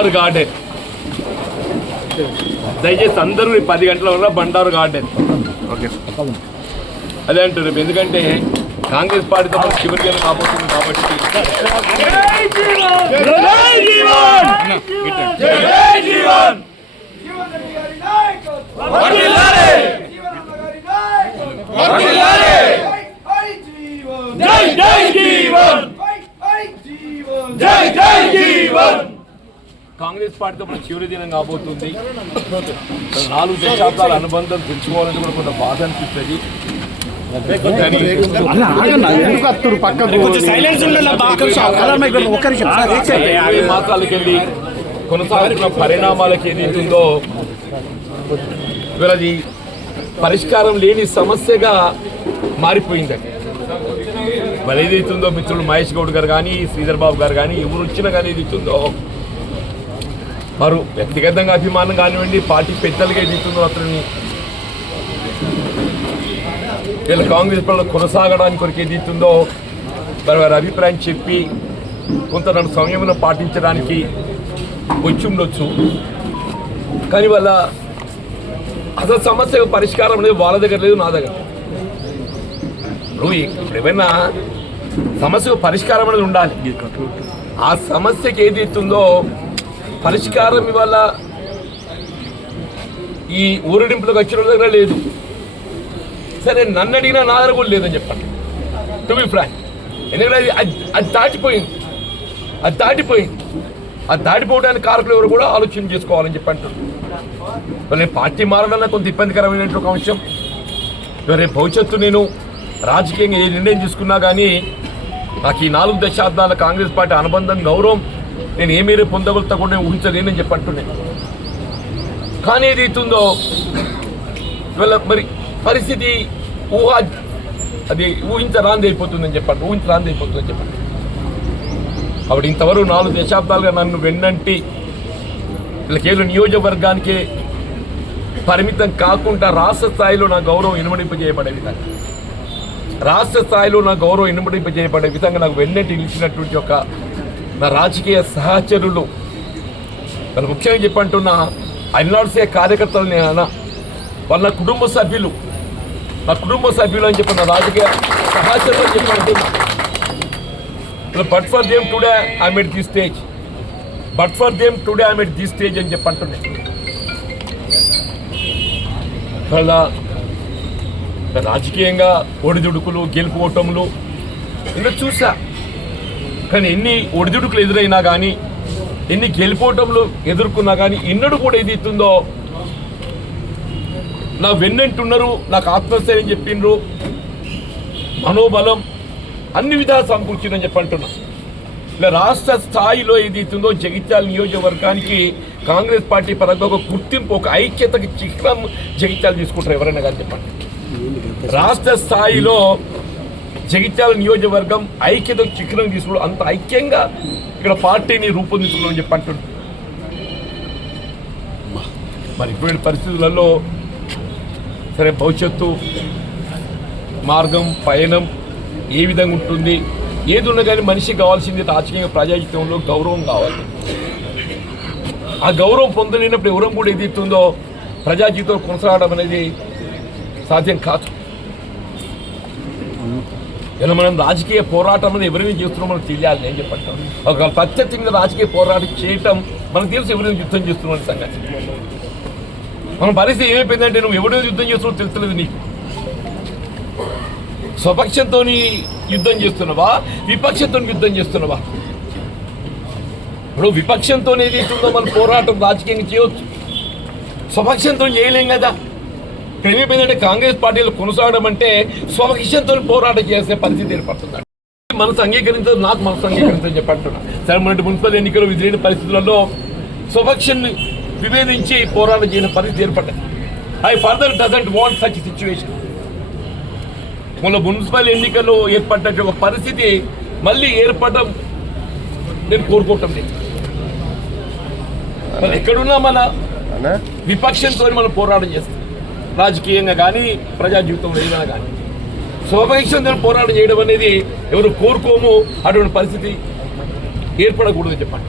Bandaru garden. దయచేసి అందరూ 10 గంటల వల్ల బండారు గార్డెన్ అదే అంటారు. ఎందుకంటే కాంగ్రెస్ పార్టీతో చివరి గేమ్ కాబోతుంది కాబట్టి కాంగ్రెస్ పార్టీతో మన చివరి దినం కాబోతుంది. 4 దశాబ్దాల అనుబంధం తెచ్చుకోవాలంటే కూడా కొంత బాధ అనిపిస్తుంది. మాసాలకెళ్ళి కొనసాగుతున్న పరిణామాలకు ఏదైతుందో ఇవాళ అది పరిష్కారం లేని సమస్యగా మారిపోయిందండి. మరి ఏదైతుందో మిత్రులు మహేష్ గౌడ్ గారు కానీ శ్రీధర్ బాబు గారు కానీ ఎవరు వచ్చినా కానీ ఏదైతుందో వారు వ్యక్తిగతంగా అభిమానం కానివ్వండి, పార్టీ పెద్దలుగా ఏదైతుందో అతన్ని వీళ్ళ కాంగ్రెస్ పార్టీలో కొనసాగడానికి కొరకు ఏదైతుందో మరి వారి అభిప్రాయం చెప్పి కొంత నన్ను సమయంలో పాటించడానికి వచ్చి ఉండొచ్చు. కానీ వాళ్ళ అసలు సమస్య పరిష్కారం అనేది వాళ్ళ దగ్గర లేదు, నా దగ్గర. ఇప్పుడు ఏమైనా సమస్యకు పరిష్కారం అనేది ఉండాలి. ఆ సమస్యకి ఏదైతుందో పరిష్కారం ఇవాళ ఈ ఊరడింపులకు వచ్చిన దగ్గర లేదు. సరే నన్ను అడిగినా నా దగ్గర కూడా లేదని చెప్పండి, టు బి ఫ్రాంక్. ఎందుకంటే అది దాటిపోయింది. అది దాటిపోవడానికి కారకులు ఎవరు కూడా ఆలోచన చేసుకోవాలని చెప్పి అంటారు. నేను పార్టీ మారడన్నా కొంత ఇబ్బందికరమైనటువంటి ఒక అంశం. రేపు భవిష్యత్తు నేను రాజకీయంగా ఏ నిర్ణయం తీసుకున్నా కానీ నాకు ఈ 4 దశాబ్దాల కాంగ్రెస్ పార్టీ అనుబంధం, గౌరవం నేను ఏ మేర పొందగలుగుతా కూడా నేను ఊహించలేనని చెప్పి అంటున్నాను. కానీ ఏదైతుందో ఇవాళ మరి పరిస్థితి అది ఊహించరాంది అయిపోతుందని చెప్పండి, చెప్పండి. కాబట్టి ఇంతవరకు 4 దశాబ్దాలుగా నన్ను వెన్నంటి వీళ్ళకేదో నియోజకవర్గానికి పరిమితం కాకుండా రాష్ట్ర స్థాయిలో నా గౌరవం ఇనుమడింపజేయబడే విధంగా నాకు వెన్నంటి నిలిచినటువంటి ఒక నా రాజకీయ సహచరులు వాళ్ళు ముఖ్యంగా చెప్పంటున్న ఐనాడ్సే కార్యకర్తలు నేను వాళ్ళ నా కుటుంబ సభ్యులు అని చెప్పి నా రాజకీయ సహచరులు అని చెప్పంటున్నా. But for them today I'm at this stage అని చెప్పంటున్నాయి. వాళ్ళ రాజకీయంగా ఒడిదుడుకులు, గెలుపు ఓటములు ఇంకా చూసా. కానీ ఎన్ని ఒడిదుడుకులు ఎదురైనా కానీ, ఎన్ని గెలుపోటములు ఎదుర్కొన్నా కానీ ఎన్నడూ కూడా ఏదైతుందో నా వెన్నంటున్నారు, నాకు ఆత్మస్థైర్యం చెప్పిండ్రు, మనోబలం అన్ని విధాలు సమకూర్చిందని చెప్పంటున్నా. ఇలా రాష్ట్ర స్థాయిలో ఏదైతుందో జగిత్యాల నియోజకవర్గానికి కాంగ్రెస్ పార్టీ పరంగా ఒక గుర్తింపు, ఒక ఐక్యతకి చిహ్నం జగిత్యాల తీసుకుంటారు ఎవరైనా కానీ చెప్పండి. రాష్ట్ర స్థాయిలో జగిత్యాల నియోజకవర్గం ఐక్యతకు చిహ్నం తీసుకోవడం, అంత ఐక్యంగా ఇక్కడ పార్టీని రూపొందించుకోవడం చెప్పి అంటున్నారు. మరి ఇటువంటి పరిస్థితులలో సరే భవిష్యత్తు మార్గం, పయనం ఏ విధంగా ఉంటుంది, ఏది ఉన్నా కానీ మనిషికి కావాల్సింది రాజకీయంగా ప్రజాజీవితంలో గౌరవం కావాలి. ఆ గౌరవం పొందలేనప్పుడు ఎవరం కూడా ఏదైతుందో ప్రజాజీవితంలో కొనసాగడం అనేది సాధ్యం కాదు. ఇలా మనం రాజకీయ పోరాటం అనేది ఎవరైనా చేస్తున్నామో మనకు తెలియాలి. నేను చెప్పంటాం ఒక ప్రత్యక్షంగా రాజకీయ పోరాటం చేయటం మనకు తెలుసు ఎవరైనా యుద్ధం చేస్తున్నాం సంగతి. మన పరిస్థితి ఏమైపోయిందంటే నువ్వు ఎవరైనా యుద్ధం చేస్తున్నావు తెలుస్తలేదు నీకు. స్వపక్షంతో యుద్ధం చేస్తున్నావా, విపక్షంతో యుద్ధం చేస్తున్నావా? ఇప్పుడు విపక్షంతో ఏదైతుందో మన పోరాటం రాజకీయంగా చేయవచ్చు, స్వపక్షంతో చేయలేం కదా. ఇక్కడ ఏమైపోయిందంటే కాంగ్రెస్ పార్టీలో కొనసాగడం అంటే స్వపక్షంతో పోరాటం చేసే పరిస్థితి ఏర్పడుతుంది. మనసు అంగీకరించదు, నాకు మనసు అంగీకరించని చెప్పంటున్నా. సరే మన మున్సిపల్ ఎన్నికలు విధిలేని పరిస్థితులలో స్వపక్షాన్ని విభేదించి పోరాటం చేయని పరిస్థితి ఏర్పడ్డది. I further doesn't want such situation. మొన్న మున్సిపల్ ఎన్నికల్లో ఏర్పడ్డ ఒక పరిస్థితి మళ్ళీ ఏర్పడడం నేను కోరుకోవటం లేదు. మరి ఎక్కడున్నా మన విపక్షంతో మనం పోరాటం చేస్తాం, రాజకీయంగా కానీ ప్రజా జీవితంలో ఏదైనా కానీ. స్వపక్షంతో పోరాటం చేయడం అనేది ఎవరు కోరుకోము, అటువంటి పరిస్థితి ఏర్పడకూడదు చెప్పండి.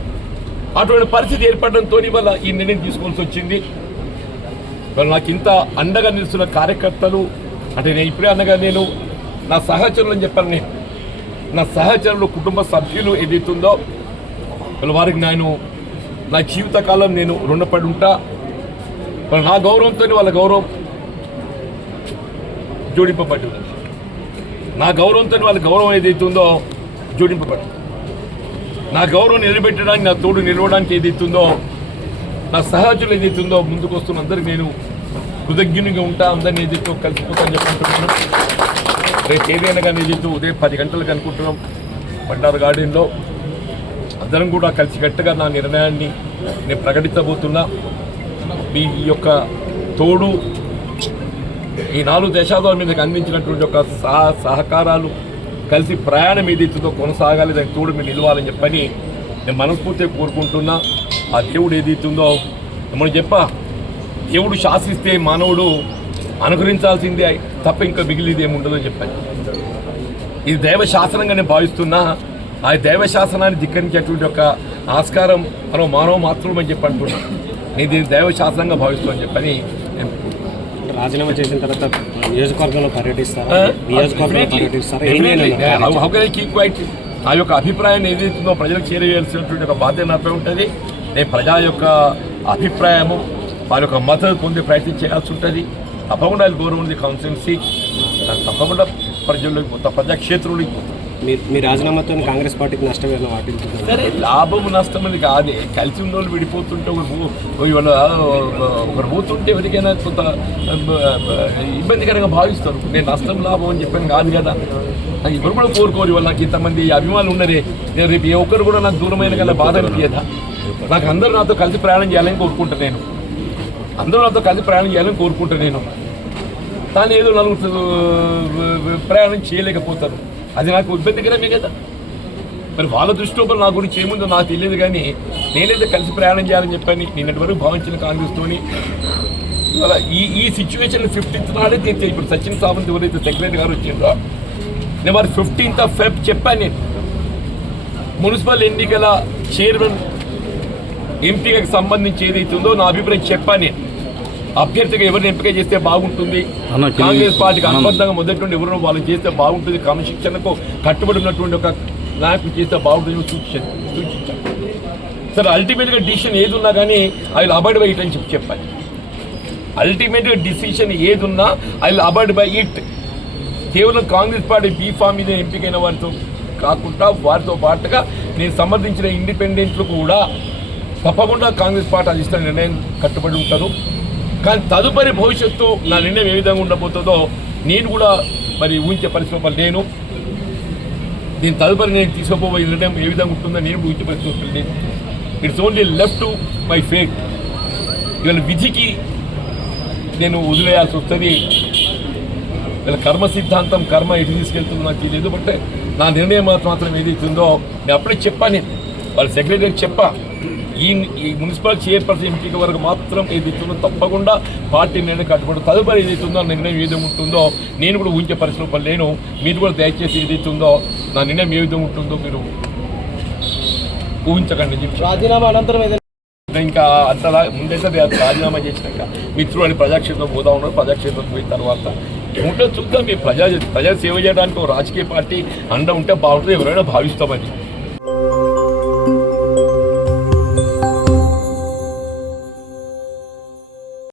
అటువంటి పరిస్థితి ఏర్పడడంతో ఇవాళ ఈ నిర్ణయం తీసుకోవాల్సి వచ్చింది. ఇవాళ నాకు ఇంత అండగా నిలుస్తున్న కార్యకర్తలు అంటే నేను ఇప్పుడే అనగా నేను నా సహచరులు అని చెప్పాను. నేను నా సహచరులు కుటుంబ సభ్యులు ఏదైతుందో వాళ్ళ వారికి నేను నా జీవితకాలం నేను రుణపడి ఉంటా. వాళ్ళ నా గౌరవంతో వాళ్ళ గౌరవం జోడింపబడి ఉన్నది. నా గౌరవంతో వాళ్ళ గౌరవం ఏదైతుందో జోడింపబడి నా గౌరవం నిలబెట్టడానికి నా తోడు నిలవడానికి ఏదైతుందో నా సహచరులు ఏదైతుందో ముందుకు వస్తున్న అందరికి నేను కృతజ్ఞునిగా ఉంటా. అందరినీ ఏదైతే కలిసిపోతాను చెప్పుకుంటున్నాను. రేపు ఏదైనా కానీ ఏదైతే ఉదయం 10 గంటలకు అనుకుంటున్నాం బండారు గార్డెన్లో అందరం కూడా కలిసికట్టుగా నా నిర్ణయాన్ని నేను ప్రకటించబోతున్నా. మీ యొక్క తోడు ఈ 4 దశాబ్దాల మీదకి అందించినటువంటి ఒక సహకారాలు కలిసి ప్రయాణం ఏదైతుందో కొనసాగాలి, దానికి తోడు మీరు నిలవాలని చెప్పని నేను మనస్ఫూర్తిగా కోరుకుంటున్నా. ఆ దేవుడు ఏదైతుందో మనం దేవుడు శాసిస్తే మానవుడు అనుగ్రహించాల్సిందే తప్ప ఇంకా మిగిలిది ఏముండదో చెప్పాను. ఇది దైవ శాసనంగా నేను భావిస్తున్నా. ఆ దైవ శాసనాన్ని ధిక్కరించేటువంటి ఒక ఆస్కారం మనం మానవ మాత్రమని చెప్పి అంటున్నా. నేను దీన్ని దైవ శాసనంగా భావిస్తామని చెప్పని రాజీనామా చేసిన తర్వాత నియోజకవర్గంలో పర్యటిస్తారా? ఆ యొక్క అభిప్రాయాన్ని ఏదైతుందో ప్రజలకు చేరవేయాల్సినటువంటి ఒక బాధ్యత నాపై ఉంటుంది. నేను ప్రజల యొక్క అభిప్రాయము వారి యొక్క మద్దతు పొందే ప్రయత్నం చేయాల్సి ఉంటుంది. తప్పకుండా అది గౌరవం ఉంది కాన్స్టిట్యున్సీ తప్పకుండా ప్రజల్లోకి పోతా, ప్రజాక్షేత్రంలోకి పోతా. మీ రాజీనామాతో కాంగ్రెస్ పార్టీకి నష్టం ఏమైనా వాటిల్తుంది? సరే, లాభం నష్టం అనేది కాదే. కలిసి ఉన్న వాళ్ళు విడిపోతుంటే ఒకరు పోతుంటే ఎవరికైనా కొంత ఇబ్బందికరంగా భావిస్తారు. నేను నష్టం లాభం అని చెప్పాను కాదు కదా. ఎవరు కూడా కోరుకోరు. ఇవాళ నాకు ఇంతమంది అభిమానులు ఉన్నదే, రేపు ఏ ఒక్కరు కూడా నాకు దూరమైన కదా బాధ అనిపించదా? నాకు అందరూ నాతో కలిసి ప్రయాణం చేయాలని కోరుకుంటాను. నేను అందరూ నాతో కలిసి ప్రయాణం చేయాలని కోరుకుంటాను. నేను కానీ ఏదో నలుగురు ప్రయాణం చేయలేకపోతారు. అది నాకు ఇబ్బందికరమే కదా. మరి వాళ్ళ దృష్టిలో నా గురించి ఏముందో నాకు తెలియదు. కానీ నేనైతే కలిసి ప్రయాణం చేయాలని చెప్పని నిన్నటి వరకు భావించిన కాంగ్రెస్తోని ఇవాళ ఈ సిచ్యువేషన్ 15th నాడే తీర్చే. ఇప్పుడు సచిన్ సావంత్ ఎవరైతే సెక్రటరీ గారు వచ్చిందో నేను వారు 15th Feb చెప్పాను. నేను మున్సిపల్ ఎన్నికల చైర్మన్ ఎంపికకు సంబంధించి ఏదైతుందో నా అభిప్రాయం చెప్పాను. నేను అభ్యర్థిగా ఎవరిని ఎంపిక చేస్తే బాగుంటుంది, కాంగ్రెస్ పార్టీకి అనుబంధంగా మొదటి నుండి ఎవరినో వాళ్ళు చేస్తే బాగుంటుంది, క్రమశిక్షణకు కట్టుబడి ఉన్నటువంటి ఒక నాయకుడు చేస్తే బాగుంటుంది సూచించాను. సరే, అల్టిమేట్గా డిసిషన్ ఏది ఉన్నా కానీ I will avoid by it అని చెప్పాలి. అల్టిమేట్గా డిసిషన్ ఏది ఉన్నా I will avoid by it. కేవలం కాంగ్రెస్ పార్టీ బీఫామ్ మీద ఎంపికైన వారితో కాకుండా వారితో పాటుగా నేను సమర్థించిన ఇండిపెండెంట్లు కూడా తప్పకుండా కాంగ్రెస్ పార్టీ అధిష్టాన నిర్ణయం కట్టుబడి ఉంటారు. కానీ తదుపరి భవిష్యత్తు నా నిర్ణయం ఏ విధంగా ఉండబోతుందో నేను కూడా మరి ఊహించే పరిస్థితి లేను. దీని తదుపరి నేను తీసుకోబోయే నిర్ణయం ఏ విధంగా ఉంటుందో నేను ఊహించే పరిస్థితి లేదు. It's only left to my fate. ఇవాళ విధికి నేను వదిలేయాల్సి వస్తుంది. వీళ్ళ కర్మ సిద్ధాంతం కర్మ ఎటు తీసుకెళ్తుందో నాకు తెలియదు. బట్ నా నిర్ణయం మాత్రం ఏదైతుందో నేను అప్పుడే చెప్పాను. వాళ్ళ సెక్రటరీకి చెప్పా, ఈ మున్సిపల్ చైర్పర్సన్ ఎంపిక వరకు మాత్రం ఏదైతుందో తప్పకుండా పార్టీ నిర్ణయం కట్టుబడి తదుపరి ఏదైతుందో నిర్ణయం ఏదైతే ఉంటుందో నేను కూడా ఊహించే పరిస్థితులు లేను. మీరు కూడా దయచేసి ఏదైతుందో నా నిర్ణయం ఏ విధంగా ఉంటుందో మీరు ఊహించకండి. రాజీనామా అనంతరం ఇంకా అంతలా ముందైతే రాజీనామా చేసినాక మిత్రులు అని ప్రజాక్షేత్రం పోతా ఉన్నారు. ప్రజాక్షేత్రం పోయిన తర్వాత ఏముంటుందో చూద్దాం. మీ ప్రజా సేవ చేయడానికి ఒక రాజకీయ పార్టీ అండ ఉంటే బాగుంటుంది ఎవరైనా భావిస్తామని.